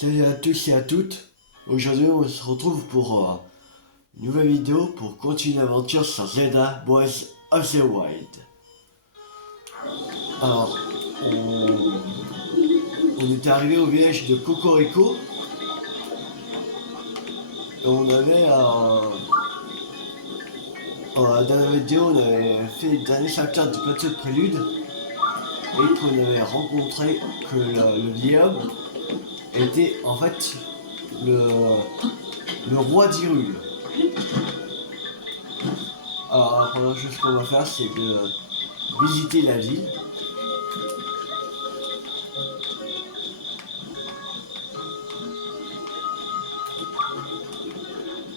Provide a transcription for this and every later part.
Salut à tous et à toutes. Aujourd'hui, on se retrouve pour une nouvelle vidéo pour continuer l'aventure sur Zelda Breath of the Wild. Alors, on était arrivé au village de Cocorico et on avait, dans la dernière vidéo, on avait fait le dernier chapter du plateau de prélude et qu'on avait rencontré que le vieil homme était en fait le roi d'Hyrule. Alors la première chose qu'on va faire, c'est de visiter la ville.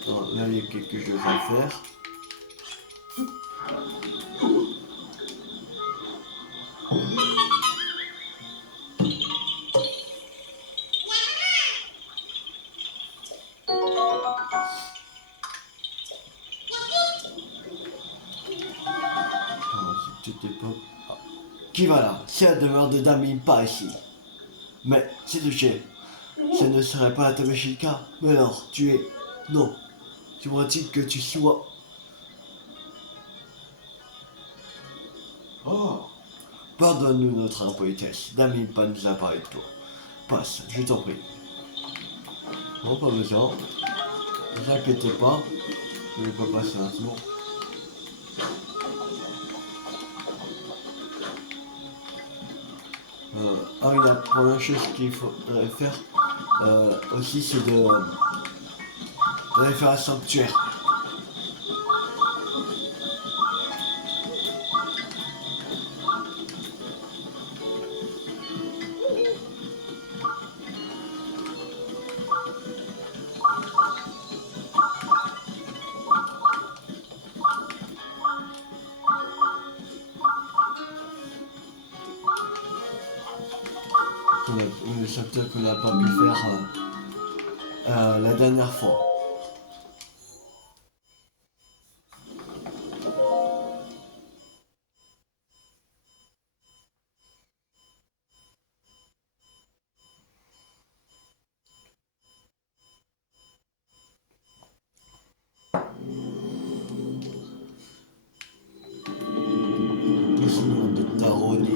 Alors, là, il y a quelque chose à faire. Tout est pas... Ah. Qui va là? C'est la demeure de Dame pas ici. Mais c'est touché. Ce ne serait pas la Tamashika. Mais alors, tu es... Non. Tu vois-t-il que tu sois... Oh. Pardonne-nous notre impolitesse. Dame Impa nous a parlé de toi. Passe, je t'en prie. Non, pas besoin. Ne vous inquiétez pas. Je vais pas passer un tour. Ah oui, la première chose qu'il faudrait faire aussi, c'est d'aller faire un sanctuaire. Le sanctuaire qu'on n'a pas pu faire la dernière fois. Sinon de Taroni.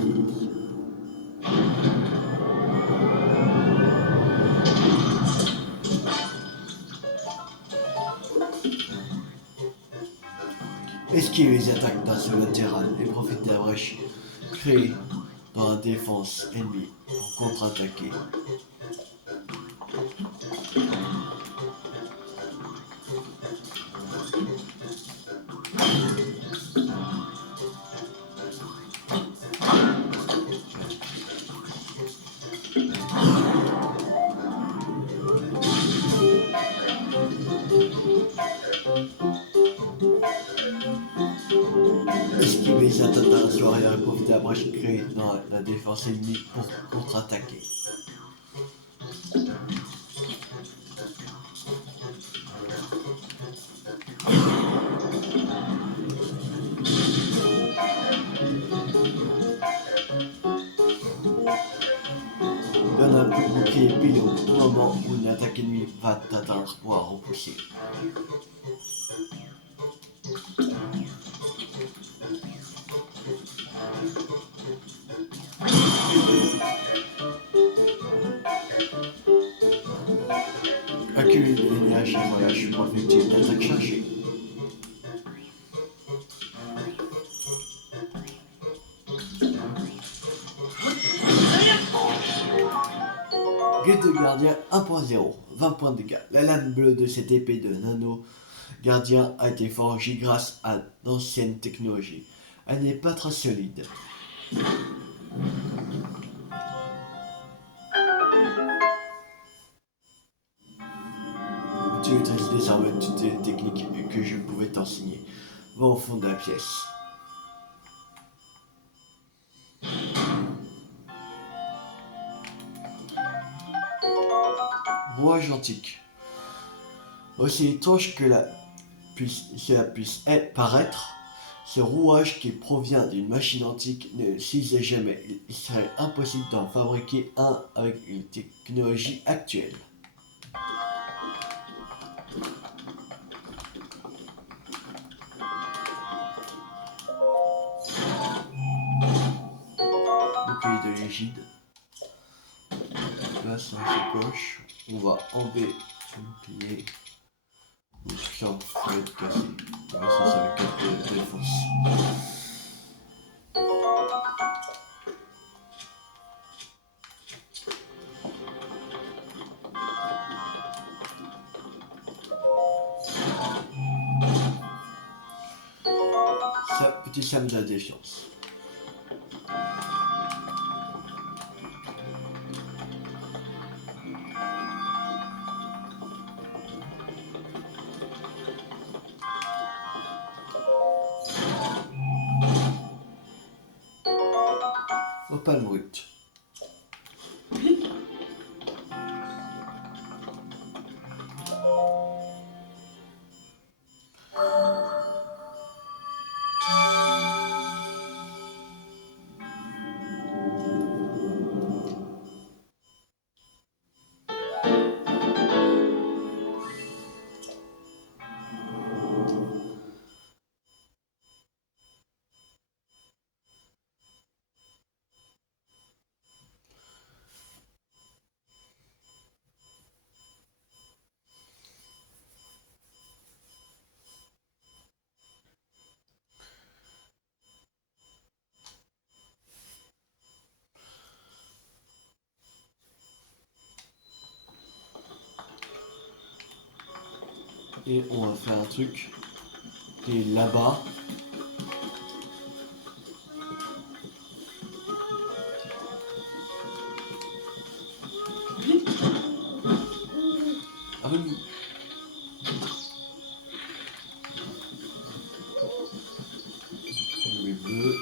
Esquive les attaques latérales et profite de la brèche créée dans la défense ennemie pour contre-attaquer. Esquive les attaques arrière et profite de la brèche créée dans la défense ennemie pour contre-attaquer. Donne un coup de bouclier pile au moment où une attaque ennemie va t'atteindre pour la repousser. Accumule l'énergie et voyage pour effectuer une attaque chargée. Guide de gardien 1.0, 20 points de dégâts. La lame bleue de cette épée de nano gardien a été forgée grâce à d'anciennes technologies. Elle n'est pas très solide. Tu maîtrises désormais toutes les techniques que je pouvais t'enseigner. Va au fond de la pièce. Rouage antique. Aussi étrange que cela puisse paraître, Ce rouage qui provient d'une machine antique ne s'usait jamais. Il serait impossible d'en fabriquer un avec une technologie actuelle. Bouclier de l'égide. Là, c'est une sacoche. On va enlever le bouclier. Ça va être cassé. Ça va être défense. Ça, petit Sam de la défiance. Opale brut. Et on va faire un truc qui est là-bas. Ah oui. Premier bleu,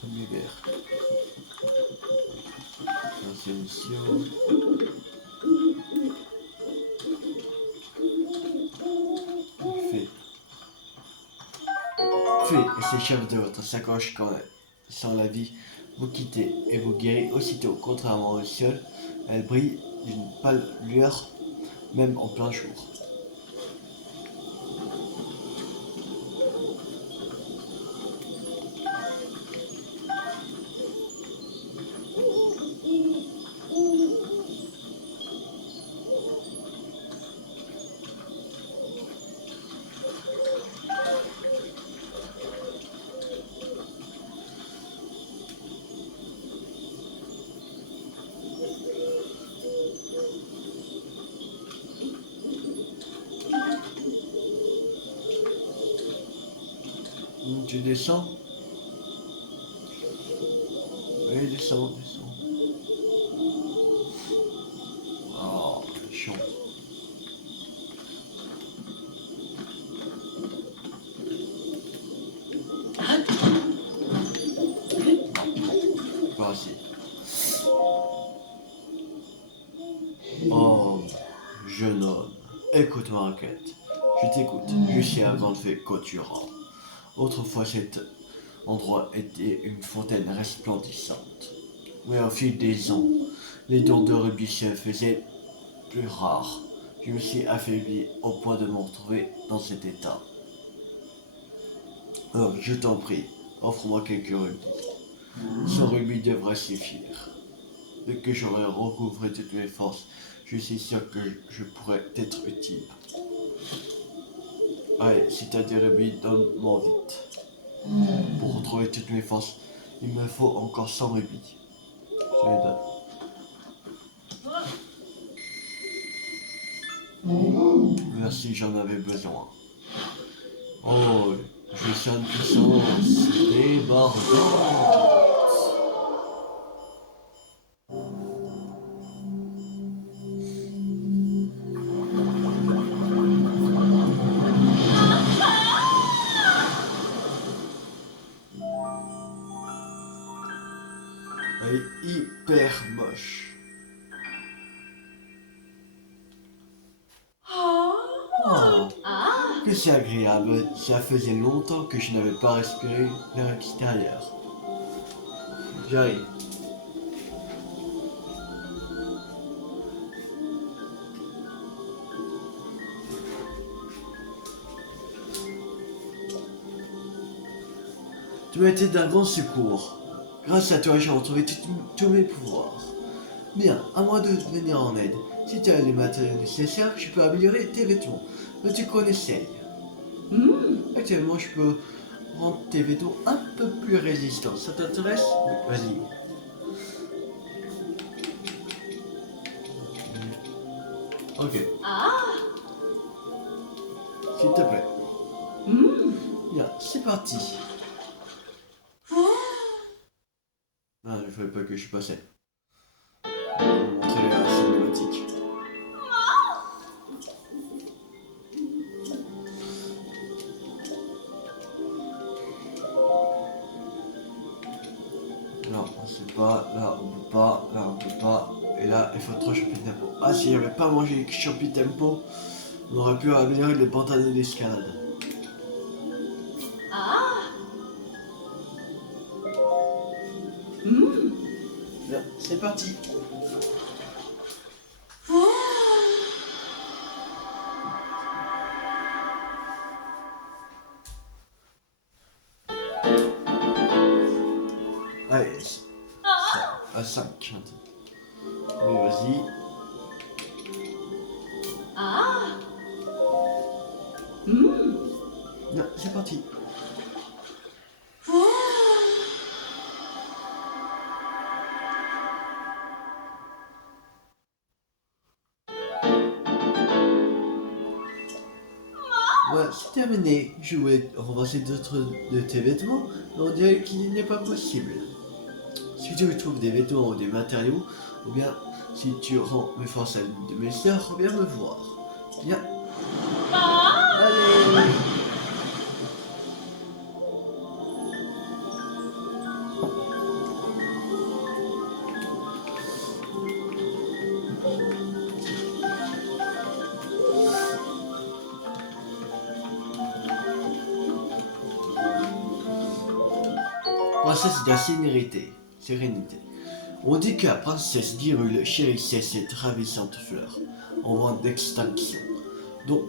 premier vert. Insémission. Fait et s'échappe de votre sacoche quand, sans la vie, vous quittez et vous guérissez aussitôt. Contrairement au ciel, elle brille d'une pâle lueur, même en plein jour. Tu descends? Oui, descends, descends. Oh, chiant. Pas assez. Oh, jeune homme, écoute-moi, Raquette. Je t'écoute. Je sais à grande fait quand tu rends. Autrefois, cet endroit était une fontaine resplendissante. Mais au fil des ans, les dons de rubis se faisaient plus rares. Je me suis affaibli au point de me retrouver dans cet état. Alors, je t'en prie, offre-moi quelques rubis. Ce rubis devrait suffire. Dès que j'aurai recouvré toutes mes forces, je suis sûr que je pourrais t'être utile. Allez, si t'as des rubis, donne-moi vite. Pour retrouver toutes mes forces, il me faut encore 100 rubis. Je les donne. Merci, j'en avais besoin. Oh, je sens une puissance débordante. Elle est hyper moche. Oh. que c'est agréable. Ça faisait longtemps que je n'avais pas respiré vers l'extérieur. J'arrive. Tu m'as été d'un grand secours. Grâce à toi, j'ai retrouvé tous mes pouvoirs. Bien, à moi de venir en aide. Si tu as les matériaux nécessaires, je peux améliorer tes vêtements. Veux-tu qu'on essaye? Actuellement, je peux rendre tes vêtements un peu plus résistants. Ça t'intéresse? Oui, vas-y. Ok. S'il te plaît. Bien, c'est parti. Ah, il fallait pas que je passais. Je vais vous montrer la cinématique. Non, c'est pas, là on peut pas, là on peut pas. Et là, il faut 3 champions de tempo. Ah, si j'avais pas mangé les champions de tempo, on aurait pu améliorer les pantalons d'escalade. Bien, c'est parti. Allez, à 5 maintenant. Allez, vas-y. Bien, c'est parti. Voilà, c'est terminé. Je voulais renverser d'autres de tes vêtements, mais on dirait qu'il n'est pas possible. Si tu trouves des vêtements ou des matériaux, ou bien si tu rends mes forces à l'une de mes sœurs, reviens me voir. Bien. Allez. Princesse de la sérénité. On dit que la princesse Girule chérissait cette ravissante fleur, en voie d'extinction, dont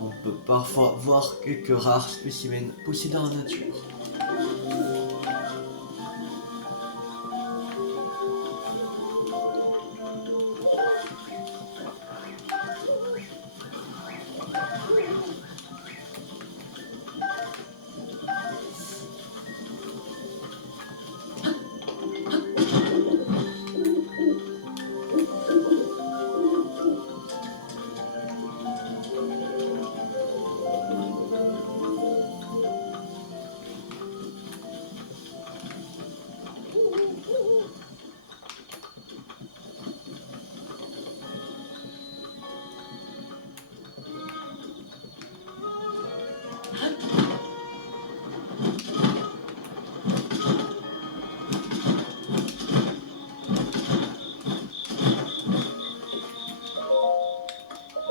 on peut parfois voir quelques rares spécimens poussés dans la nature.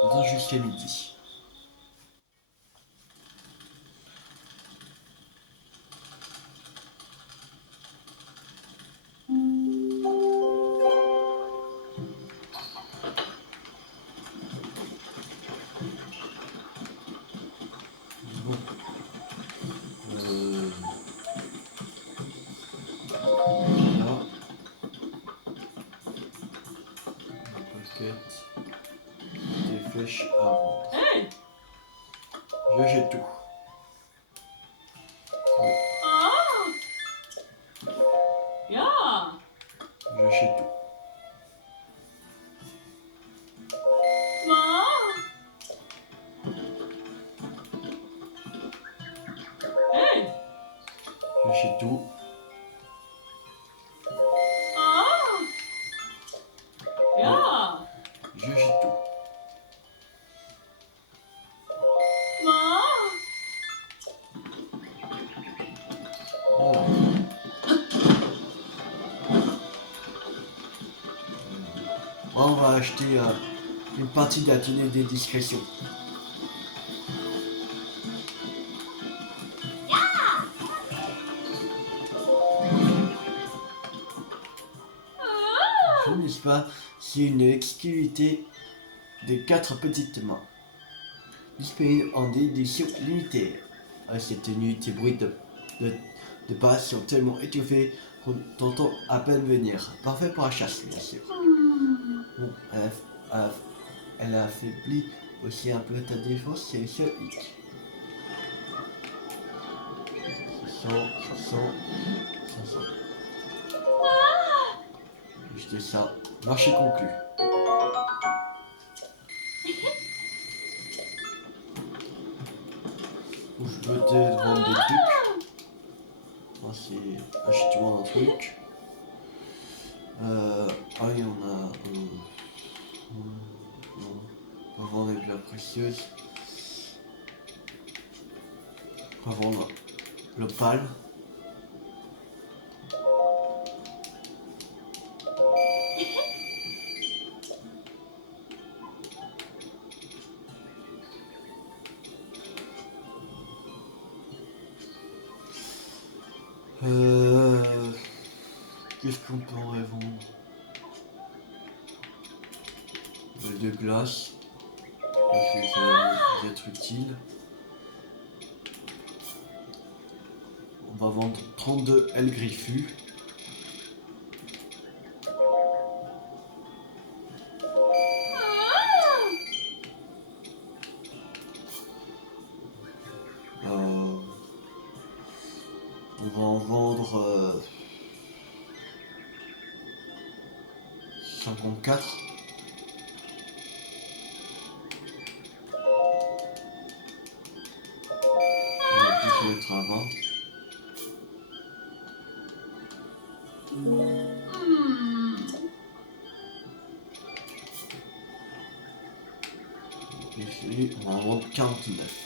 Attends jusqu'à midi. Bon. Là. La paquette. Des flèches à vendre. J'achète tout. Oui, j'achète tout. J'achète tout. J'achète tout. Voilà. On va acheter une partie de la tenue des discrétions. pas, c'est une exclusivité de 4 petites mains. Disponible en édition limitée. Cette unité bruit de base sont tellement étouffés qu'on t'entend à peine venir. Parfait pour la chasse, bien sûr. Bon, elle affaiblit aussi un peu ta défense, c'est le seul hic. 600, 500, 500. Juste ça. Marché conclu. Où je peux te vendre des trucs. Moi, c'est achète-moi un truc. Allez, on a. On va vendre des pierres précieuses. On va vendre l'opale. Qu'est-ce qu'on pourrait vendre? De glace. Parce que ça va être utile. On va vendre 32 ailes griffues. On va en vendre 54. On va plus mettre à 20. Et on va en vendre 49.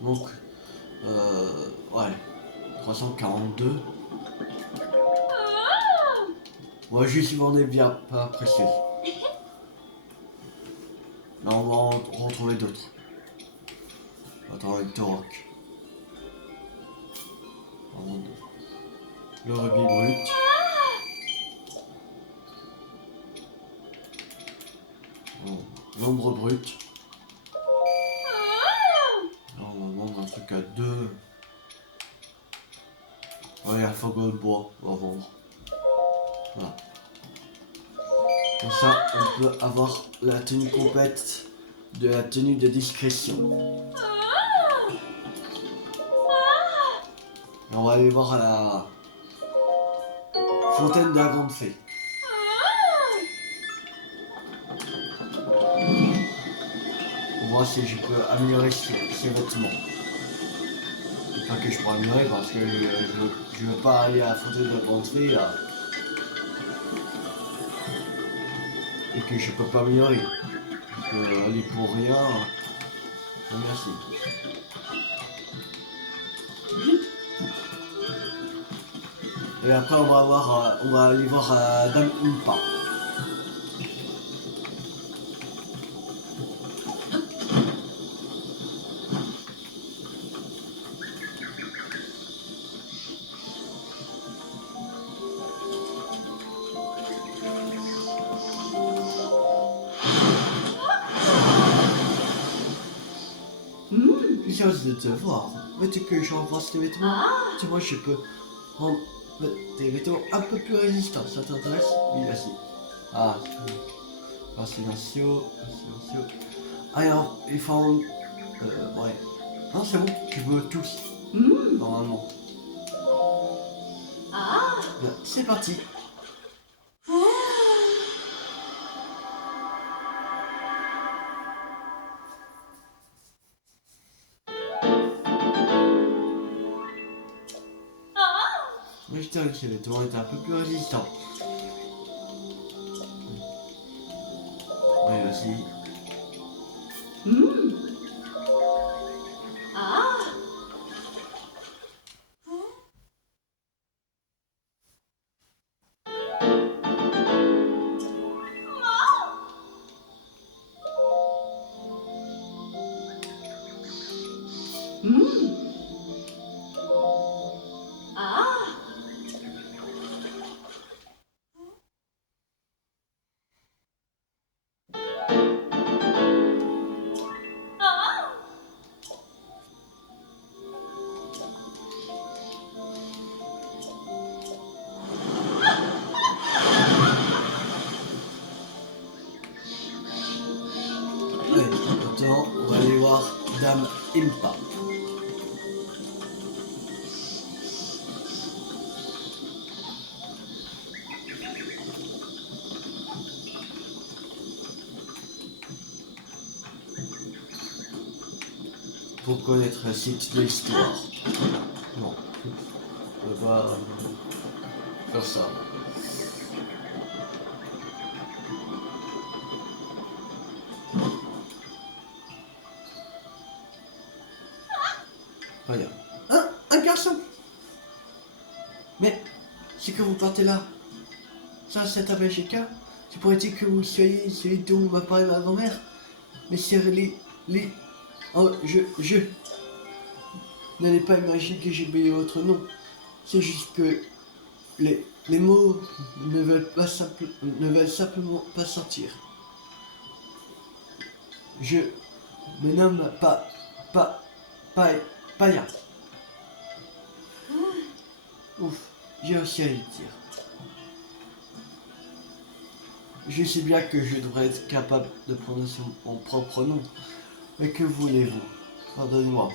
Donc, ouais, 342. Moi, je suis vendé bien, pas précieux. Là, on va en retrouver d'autres. Attends, avec Torok. Le rubis brut. Bon, l'ombre brute. Là, on va vendre un truc à 2. Ouais, un fagot de bois, on va vendre. Voilà. Comme ça, on peut avoir la tenue complète de la tenue de discrétion. Et on va aller voir à la fontaine de la grande fée. Pour voir si je peux améliorer ces vêtements. Pas que je peux améliorer parce que je veux pas aller à la fontaine de la grande fée là. Et que je peux pas améliorer. Je peux aller pour rien. Merci. Et après on va aller voir Dame Impa. J'ai hâte de te voir. Veux-tu que j'envoie tes vêtements? Tu vois, je peux rendre tes vêtements un peu plus résistants. Ça t'intéresse? Oui, merci. Ah, silencio. Alors, il faut... ouais. Non, c'est bon, tu veux tous. Normalement. Bien, c'est parti. Moi, je dirais que les vêtements étaient un peu plus résistants. Oui, aussi. pour connaître le site de l'histoire. Non, on va pas faire ça. Regarde. Un garçon. Mais c'est que vous partez là. Ça, c'est un Belgica. C'est pour dire que vous soyez celui dont m'a parlé ma grand-mère. Mais c'est les... Oh, je n'allez pas imaginer que j'ai oublié votre nom. C'est juste que les mots ne veulent simplement pas sortir. Je me nomme pas, Paya. Ouf, j'ai aussi à le dire. Je sais bien que je devrais être capable de prononcer mon propre nom. Mais que voulez-vous? Pardonnez-moi.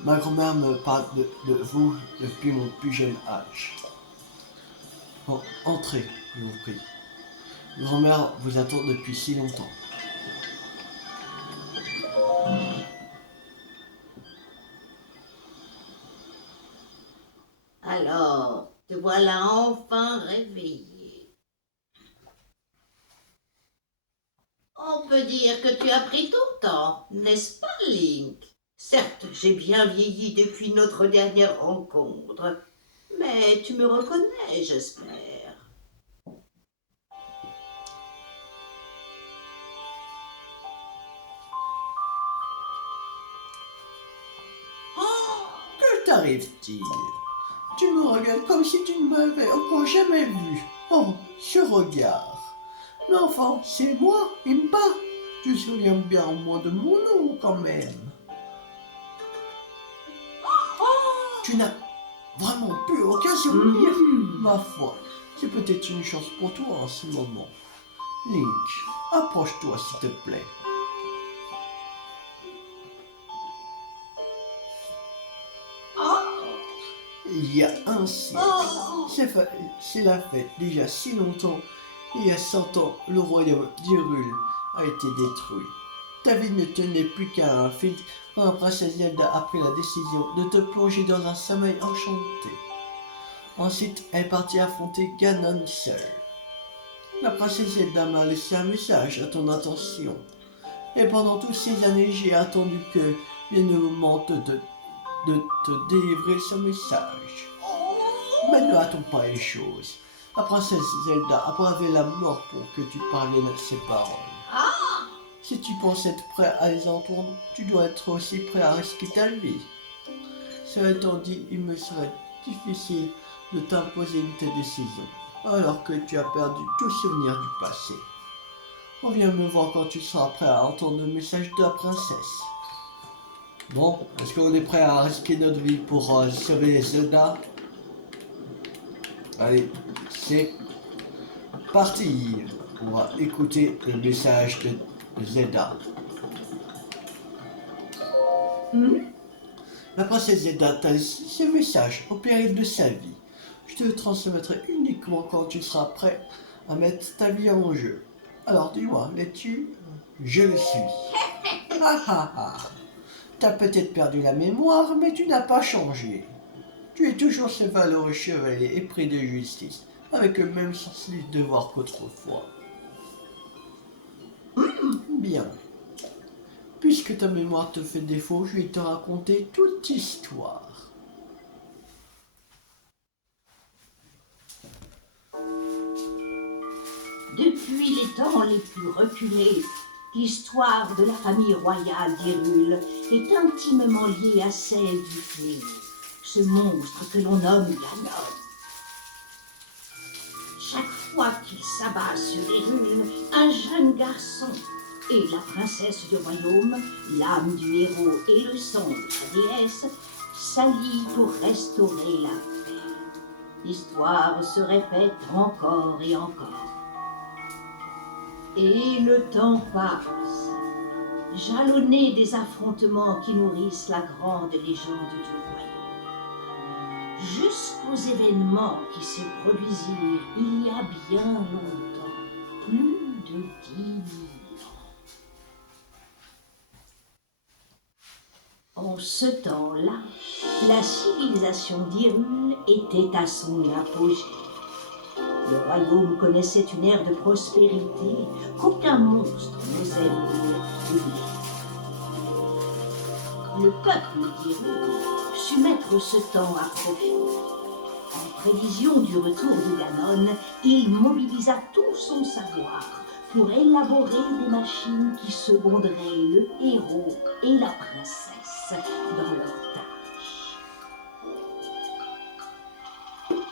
Ma grand-mère me parle de vous depuis mon plus jeune âge. Bon, entrez, je vous prie. Grand-mère vous attend depuis si longtemps. Alors, te voilà enfin réveillé. On peut dire que tu as pris ton temps, n'est-ce pas, Link? Certes, j'ai bien vieilli depuis notre dernière rencontre, mais tu me reconnais, j'espère. Que t'arrive-t-il? Tu me regardes comme si tu ne m'avais encore jamais vu. Oh, ce regard. Mais enfin, c'est moi, Impa. Tu te souviens bien au moins de mon nom quand même. Tu n'as vraiment plus aucun souvenir. Ma foi, c'est peut-être une chance pour toi en ce moment. Link, approche-toi s'il te plaît. Il y a un siècle, c'est la fête déjà si longtemps. Il y a 100 ans, le royaume d'Hyrule a été détruit. Ta vie ne tenait plus qu'à un fil quand la princesse Zelda a pris la décision de te plonger dans un sommeil enchanté. Ensuite, elle partit affronter Ganon seule. La princesse Zelda m'a laissé un message à ton attention. Et pendant toutes ces années, j'ai attendu que vienne le moment de te délivrer ce message. Mais ne hâtons pas les choses. La princesse Zelda a bravé la mort pour que tu parviennes à ses paroles. Si tu penses être prêt à les entendre, tu dois être aussi prêt à risquer ta vie. Cela étant dit, il me serait difficile de t'imposer une telle décision, alors que tu as perdu tout souvenir du passé. Reviens me voir quand tu seras prêt à entendre le message de la princesse. Bon, est-ce qu'on est prêt à risquer notre vie pour sauver Zelda? Allez, c'est parti. On va écouter le message de Zelda. La princesse Zelda t'a laissé ce message au péril de sa vie. Je te le transmettrai uniquement quand tu seras prêt à mettre ta vie en jeu. Alors dis-moi, l'es-tu? Je le suis. Ah ah ah. T'as peut-être perdu la mémoire, mais tu n'as pas changé. Tu es toujours ce valeureux chevalier épris de justice, avec le même sens du devoir qu'autrefois. Bien. Puisque ta mémoire te fait défaut, je vais te raconter toute l'histoire. Depuis les temps les plus reculés, l'histoire de la famille royale d'Hyrule est intimement liée à celle du fléau, ce monstre que l'on nomme Ganon. Chaque fois qu'il s'abat sur Hyrule, un jeune garçon et la princesse du royaume, l'âme du héros et le sang de sa déesse, s'allient pour restaurer la paix. L'histoire se répète encore et encore. Et le temps passe, jalonné des affrontements qui nourrissent la grande légende du royaume, jusqu'aux événements qui se produisirent il y a bien longtemps, plus de 10 000 ans. En ce temps-là, la civilisation d'Hyrule était à son apogée. Le royaume connaissait une ère de prospérité qu'aucun monstre n'osait venir troubler. Le peuple d'Hyrule sut mettre ce temps à profit. En prévision du retour de Ganon, il mobilisa tout son savoir pour élaborer des machines qui seconderaient le héros et la princesse dans leurs tâches.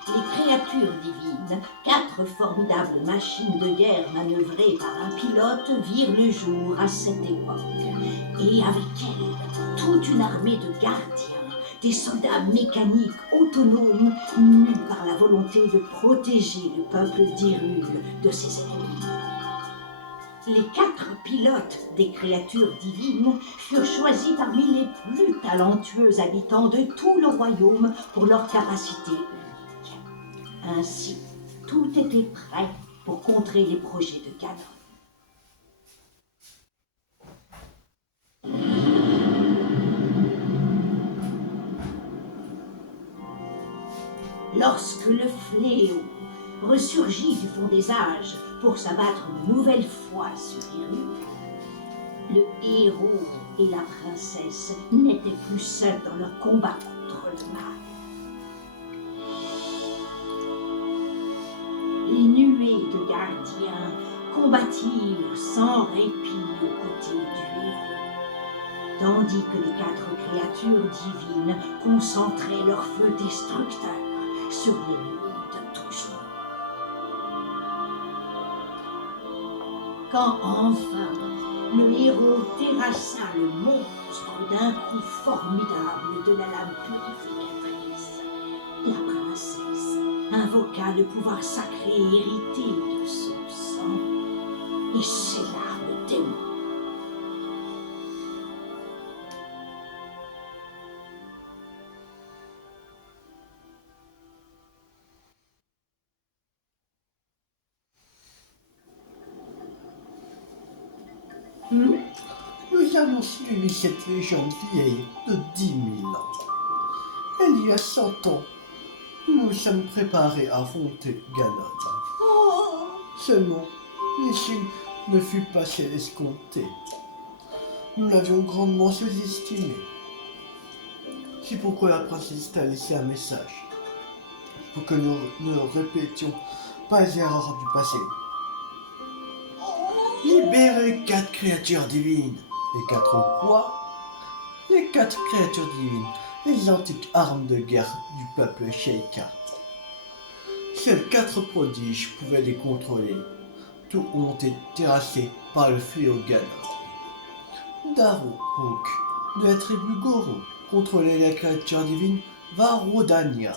Les créatures divines, 4 formidables machines de guerre manœuvrées par un pilote, virent le jour à cette époque. Et avec elles, toute une armée de gardiens, des soldats mécaniques autonomes, mus par la volonté de protéger le peuple d'Hyrule de ses ennemis. Les 4 pilotes des créatures divines furent choisis parmi les plus talentueux habitants de tout le royaume pour leur capacité unique. Ainsi, tout était prêt pour contrer les projets de Ganon. Lorsque le fléau ressurgit du fond des âges pour s'abattre une nouvelle fois sur Hyrule, le héros et la princesse n'étaient plus seuls dans leur combat contre le mal. Les nuées de gardiens combattirent sans répit aux côtés du héros, tandis que les 4 créatures divines concentraient leur feu destructeur sur l'ennemi de toujours. Quand enfin le héros terrassa le monstre d'un coup formidable de la lame purificatrice, la princesse invoqua le pouvoir sacré hérité de son sang et scella le démon. Nous avons suivi cette légende vieille de 10 000 ans. Il y a 100 ans, nous nous sommes préparés à affronter Ganon. Seulement, l'issue ne fut pas celle escomptée. Nous l'avions grandement sous-estimé. C'est pourquoi la princesse t'a laissé un message, pour que nous ne répétions pas les erreurs du passé. Libérez 4 créatures divines. Les 4 quoi? Les 4 créatures divines, les antiques armes de guerre du peuple Sheikah. Seuls 4 prodiges pouvaient les contrôler. Tous ont été terrassés par le fléau Ganon. Daruk, de la tribu Goro, contrôlait la créature divine Varodania.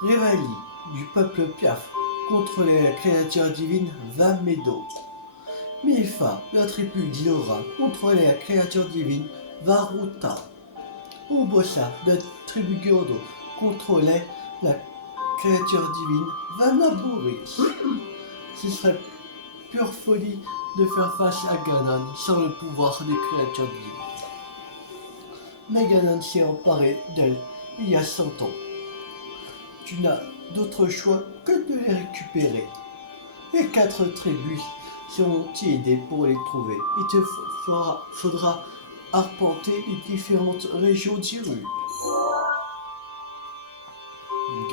Revali, du peuple Piaf, contrôlait la créature divine Vamedo. Milfa, de la tribu d'Ilora, contrôlait la créature divine Varuta. Urbosa, de la tribu Gyoro, contrôlait la créature divine Vanaburi. Ce serait pure folie de faire face à Ganon sans le pouvoir des créatures divines. Mais Ganon s'est emparé d'elle il y a 100 ans. Tu n'as d'autre choix que de les récupérer. Les 4 tribus seront aidés pour les trouver. Il te faudra arpenter les différentes régions d'Hyrule. Ok.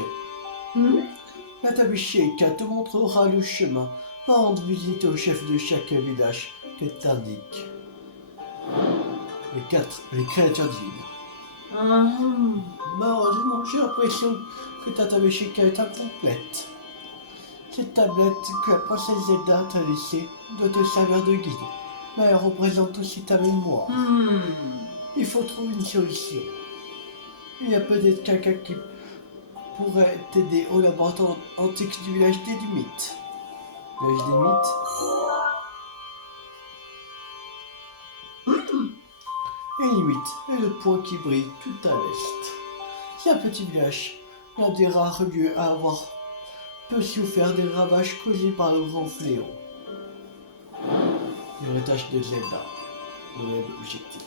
La table Sheikah te montrera le chemin. Va rendre visite au chef de chaque village que t'indique. Les créatures divines. Malheureusement, j'ai l'impression que ta table Sheikah est incomplète. Cette tablette que la princesse Zelda t'a laissée doit te servir de guide, mais elle représente aussi ta mémoire. Il faut trouver une solution. Il y a peut-être quelqu'un qui pourrait t'aider au laboratoire antique du village des limites. Village des limites. Les limites est le point qui brille tout à l'est. C'est un petit village, l'un des rares lieux à avoir peu souffert des ravages causés par le grand fléau. L'héritage de Zelda, le objectif.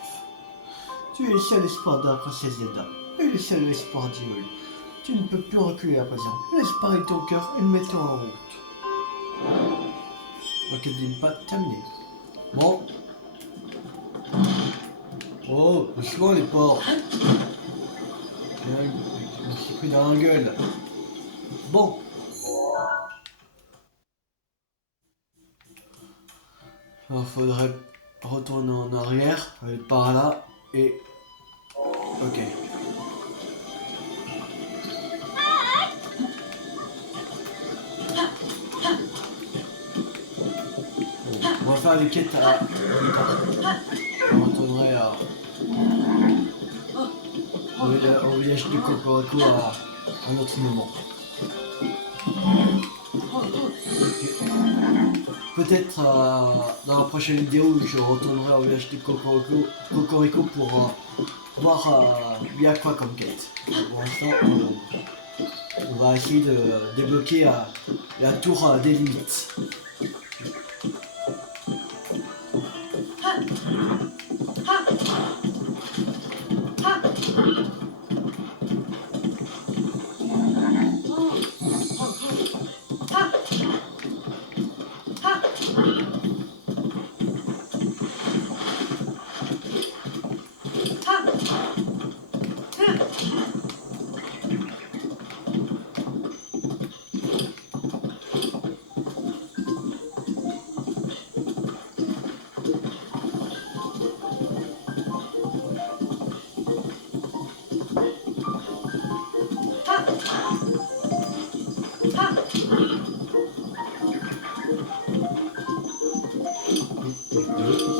Tu es le seul espoir de la princesse Zelda. Et le seul espoir d'Hyrule. Tu ne peux plus reculer à présent. Laisse parler ton cœur et mets-toi en route. Requête d'impact terminé. Bon. Oh, doucement les porcs. Je me suis pris dans la gueule. Bon. Il faudrait retourner en arrière, aller par là et... Ok. Bon, on va faire les quêtes à plus tard. On retournerait au village de Cocorico à un autre moment. Peut-être dans la prochaine vidéo, je retournerai au village de Cocorico pour voir il y a quoi comme quête. Pour l'instant, on va essayer de débloquer la tour des limites.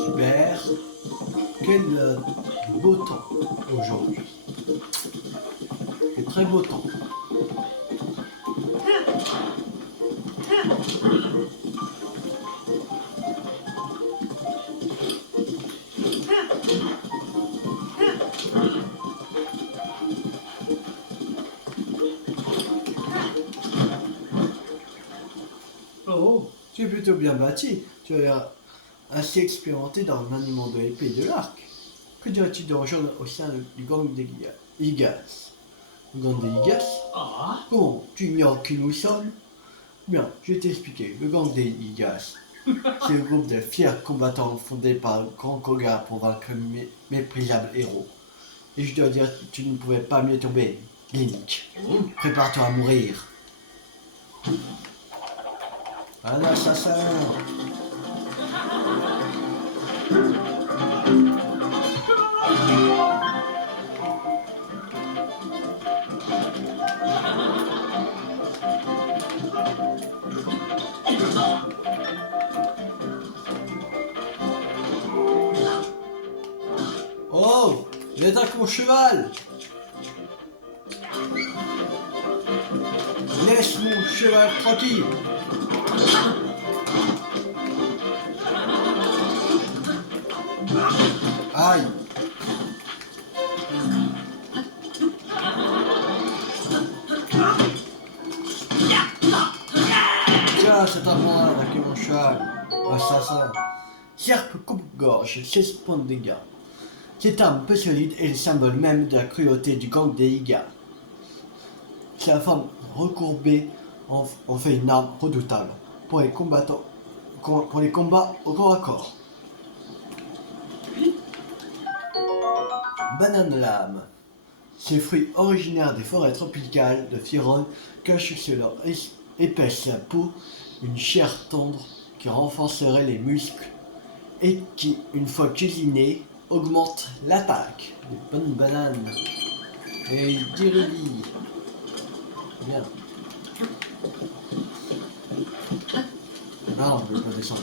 Super. Quel beau temps aujourd'hui. C'est très beau temps. Oh, tu es plutôt bien bâti. Tu as l'air assez expérimenté dans le maniement de l'épée et de l'arc. Que dirais-tu de rejoindre au sein du gang des Igas? Le gang des Igas? Comment? Tu ignores qui nous sommes? Bien, je vais t'expliquer. Le gang des Igas, c'est le groupe de fiers combattants fondé par le grand Koga pour vaincre le méprisable héros. Et je dois dire que tu ne pouvais pas mieux tomber, Link. Prépare-toi à mourir. Un assassin! Oh! Il attaque mon cheval! Laisse mon cheval tranquille! Aïe! Tiens, c'est à moi d'attaquer mon cheval, assassin. Serpe coupe-gorge, 16 points de dégâts. Cette arme peu solide est le symbole même de la cruauté du gang des Igas. Sa forme recourbée en fait une arme redoutable pour les combattants, pour les combats au corps à corps. Banane lame. Ces fruits originaires des forêts tropicales de Firon cachent sur leur épaisse peau une chair tendre qui renforcerait les muscles et qui, une fois cuisinée, augmente l'attaque. Des bonnes bananes. Et d'Irudi. Bien. Non, je ne veux pas descendre.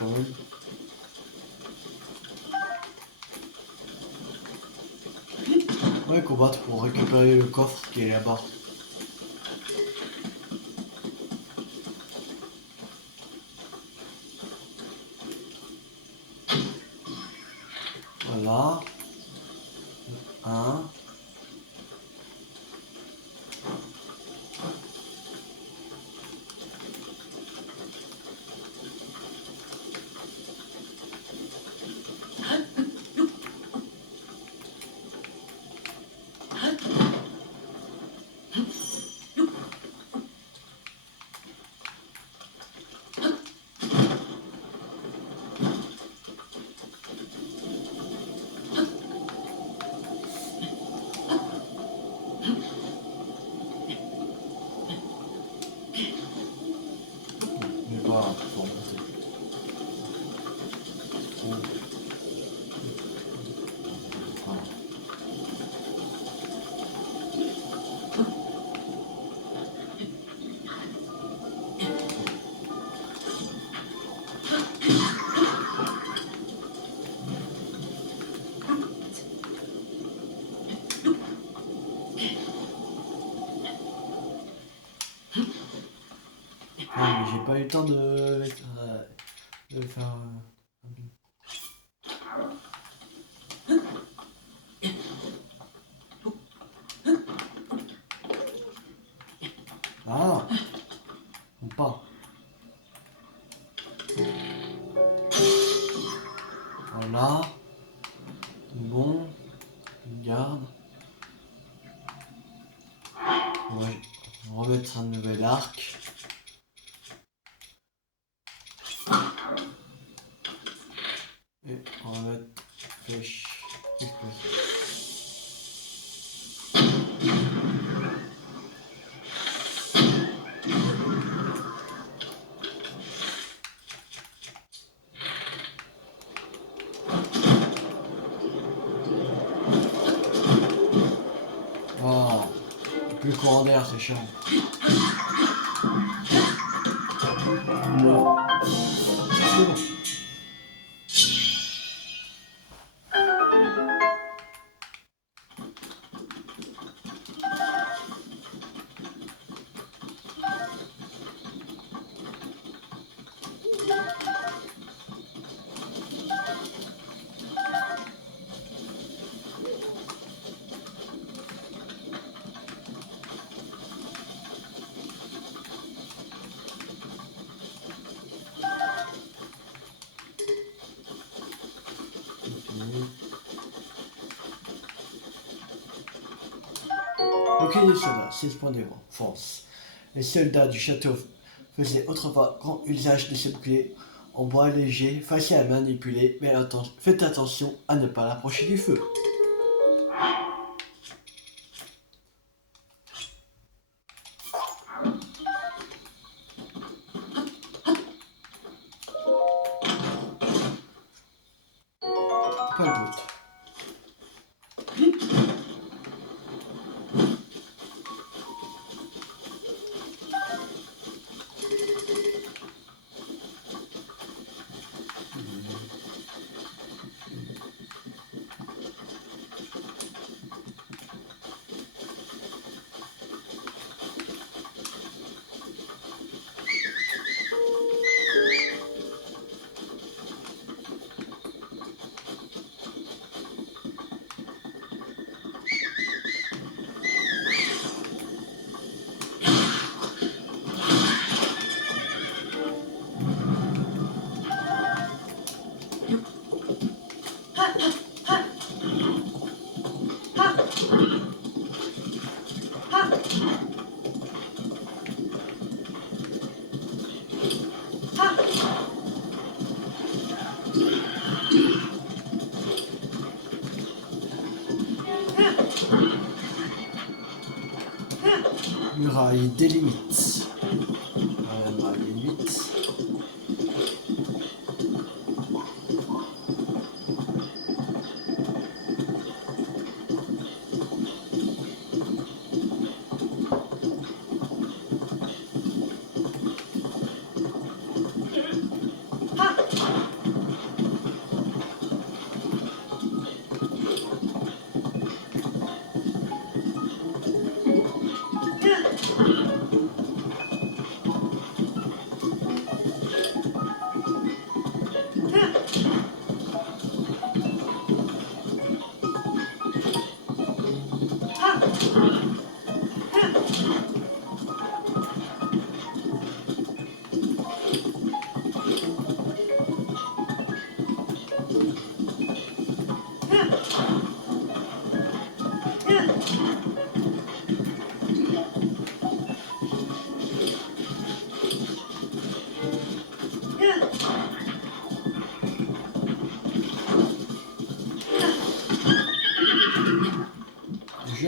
quand même. Ouais, combattre pour récupérer le coffre qui est là-bas. Voilà. Un. Mais pas pour monter. Oh. Voilà. Ouais, mais j'ai pas eu le temps de faire. Ah, ou pas. Voilà. Bon. On garde. Ouais. On va remettre un nouvel arc. Et on va mettre flèche. Oh, plus courant d'air, c'est chiant. Non. C'est bon. Ok, les soldats, 6 points de force. Les soldats du château faisaient autrefois grand usage de ces boucliers en bois léger, facile à manipuler, mais faites attention à ne pas l'approcher du feu. Pas le doute. Muraille des limites. Muraille des limites.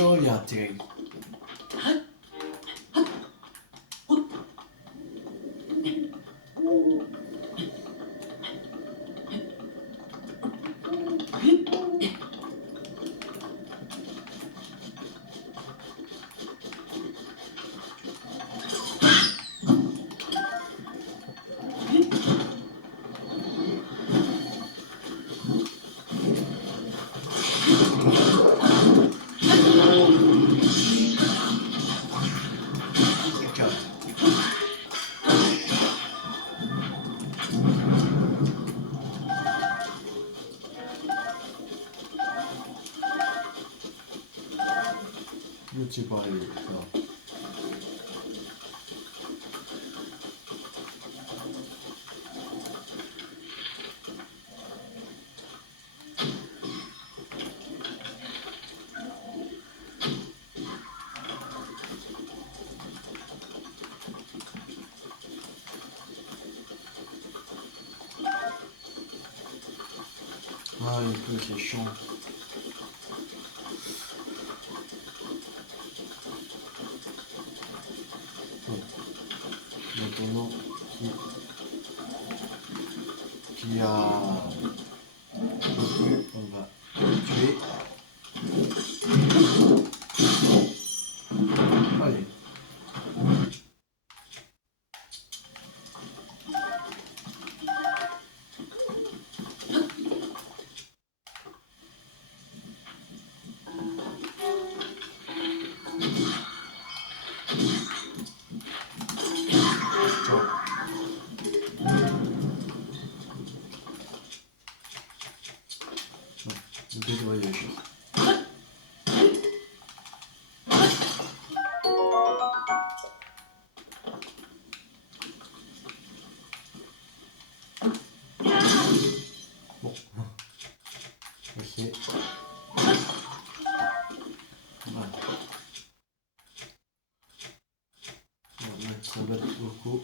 regarde, Thierry. Regarde. Je sais pas, ça. Ah, un peu, c'est chiant. Bon. Maintenant, qui a retenu, on va le tuer. Allez. Ciao. Le bébé voyage. Bon. Ok. Voilà. On va mettre ça beaucoup.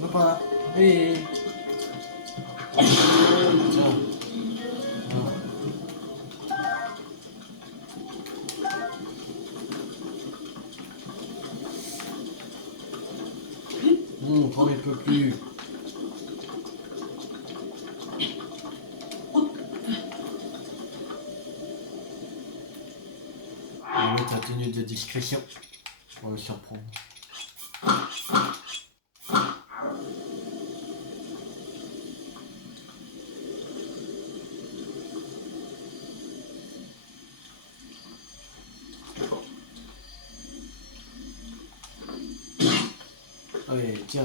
Papa, hé. Tiens. Voilà. Comme il peut plus. On va mettre la tenue de discrétion pour le surprendre. Allez, tiens.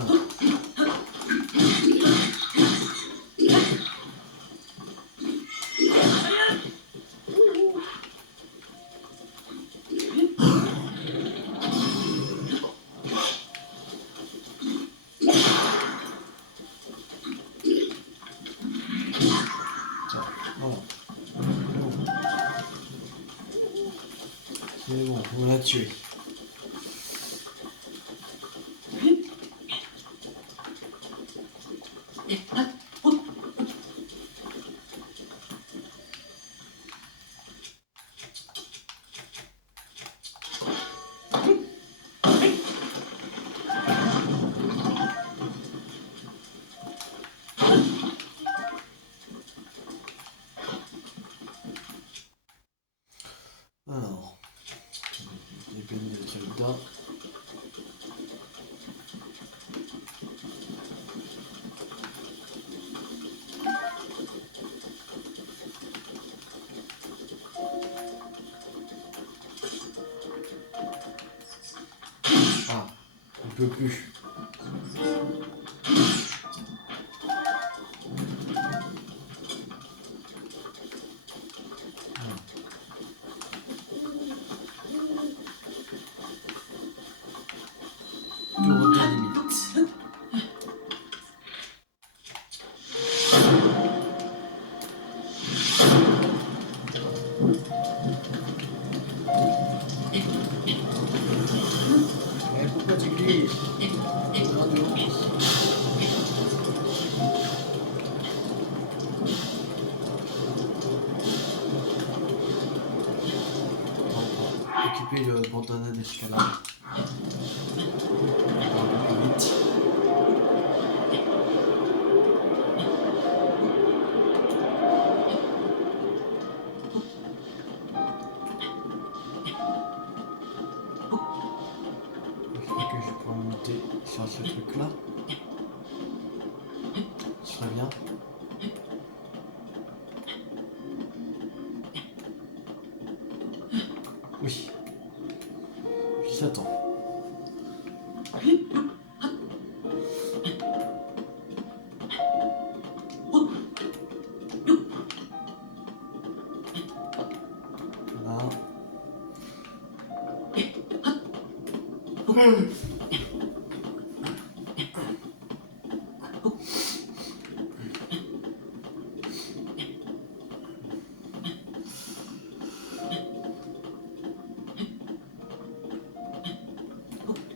Voilà. C'est bon, on l'a tué. Alors, les peines de soldats. Ah, on peut plus. Tranquille. L'endurance. On va occuper le bandana d'escalade. On va un peu plus vite. Je crois que je pourrais monter sur ce truc-là. Ce serait bien. Oui. Puis attends. Voilà.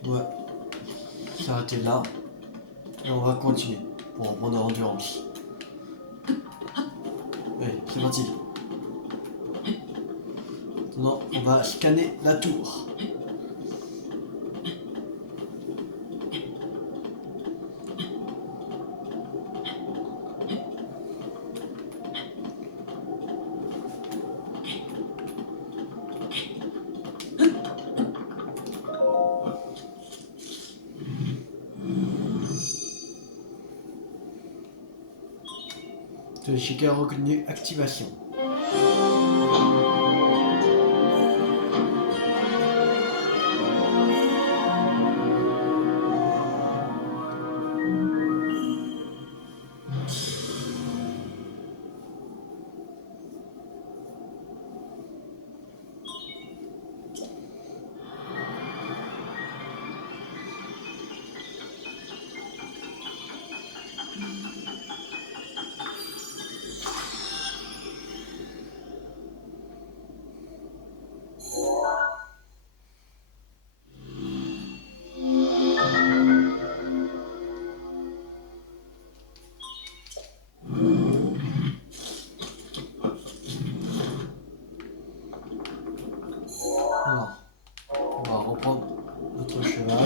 Ouais. S'arrêter là. Et on va continuer pour reprendre en endurance. Allez, c'est parti. Maintenant, on va scanner la tour. Le chica reconnu activation. Alors, on va reprendre notre cheval.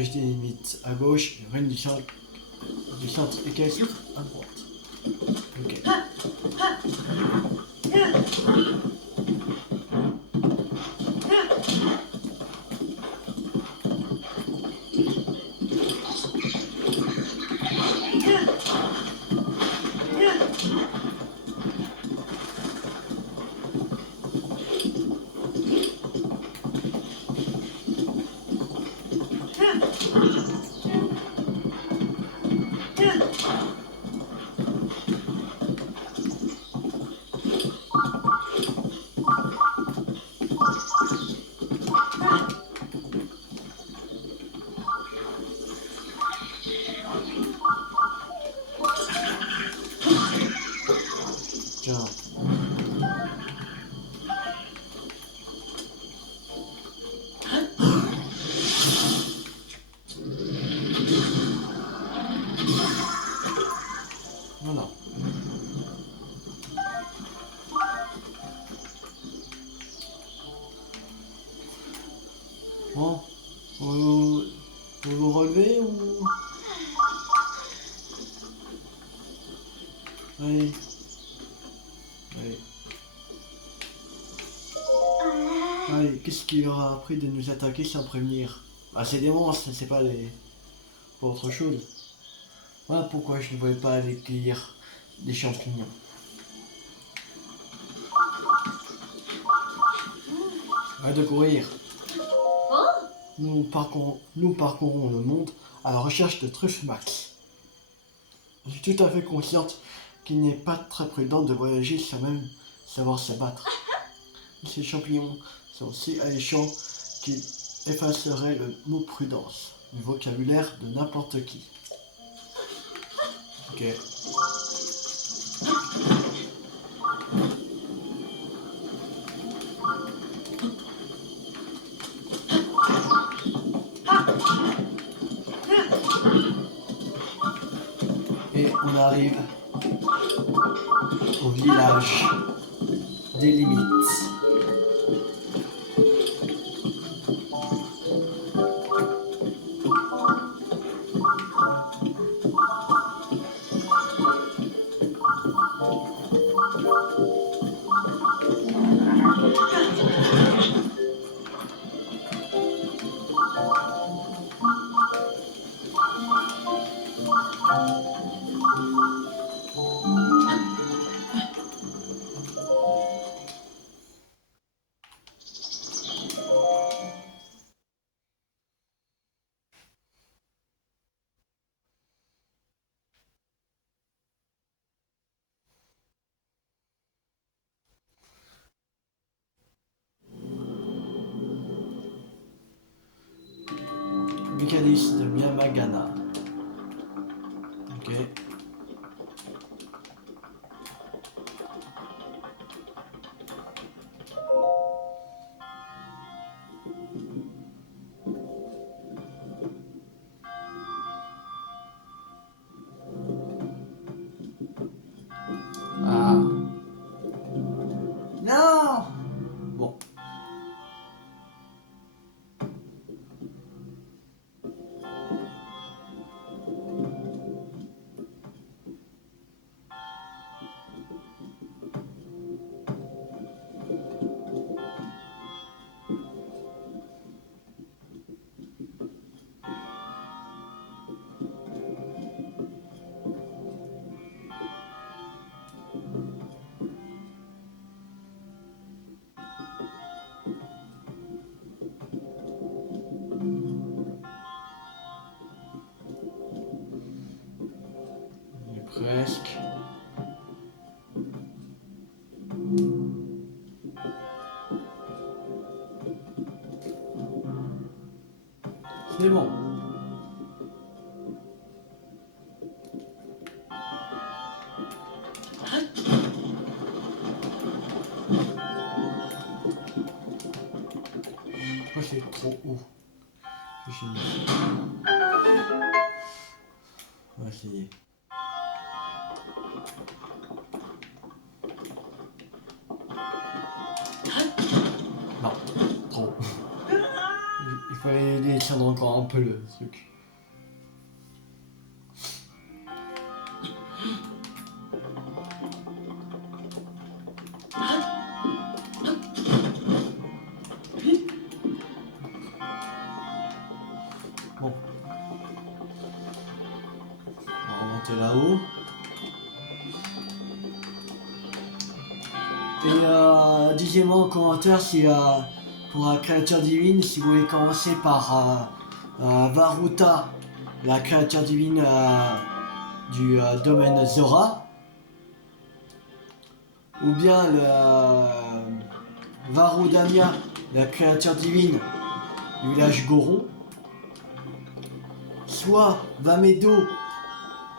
Je délimite à gauche, et règne du centre équestre à droite. Ok. Bon, vous vous relevez ou... Allez. Allez. Allez, qu'est-ce qui leur a appris de nous attaquer sans prévenir? Ah, c'est des monstres, c'est pas des... pas autre chose. Voilà pourquoi je ne voulais pas aller cueillir des champignons. Arrête de courir. Nous parcourons le monde à la recherche de truffes max. Je suis tout à fait consciente qu'il n'est pas très prudent de voyager sans même savoir se battre. Ces champignons sont si alléchants qu'ils effaceraient le mot prudence du vocabulaire de n'importe qui. Ok. Et on arrive au village des limites. Mécanisme de Miyamagana. Ok. Ah. Non. Bon. Presque. C'est bon. Oh, c'est trop haut. Je vais On va essayer. Non, trop. Il fallait descendre encore un peu le truc. Bon. On va remonter là-haut. Et dites-moi en commentaire si pour la créature divine, si vous voulez commencer par Varuta, la créature divine du domaine Zora, ou bien le Varudamia, la créature divine du village Goron, soit Vamedo,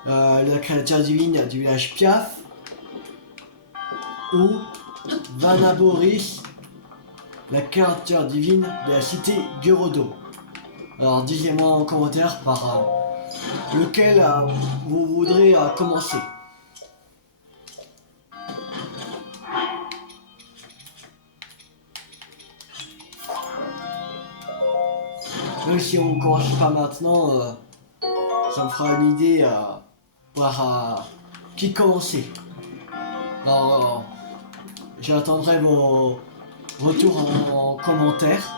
la créature divine du village Piaf, ou Vanaboris, la créature divine de la cité Gerudo. Alors dites-moi en commentaire par lequel vous voudrez commencer. Même si on commence pas maintenant, ça me fera une idée voir qui commencer. Alors, j'attendrai vos retours en commentaire.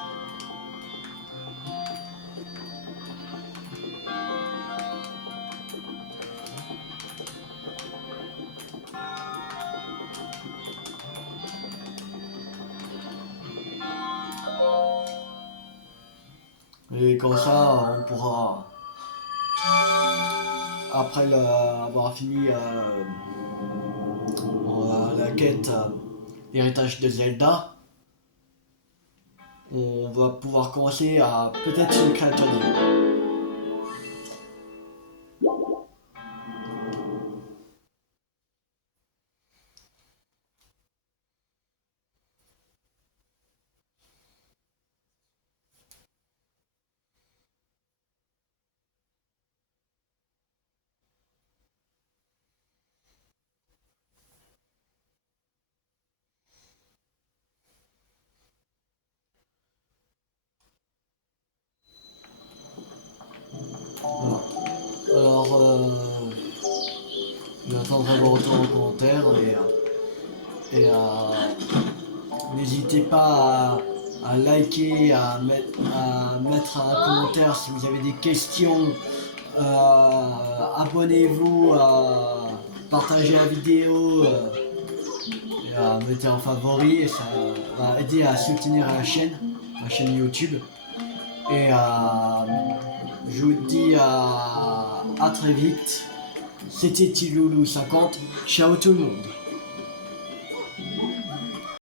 Et comme ça, on pourra, après avoir fini la quête l'héritage de Zelda, on va pouvoir commencer à peut-être une créature divine. Voilà. Alors, j'attendrai vos retours en commentaire et n'hésitez pas à liker, à mettre un commentaire si vous avez des questions. Abonnez-vous, partagez la vidéo et mettez en favori et ça va aider à soutenir ma chaîne YouTube. Et je vous dis à très vite. C'était Tiloulou50. Ciao tout le monde.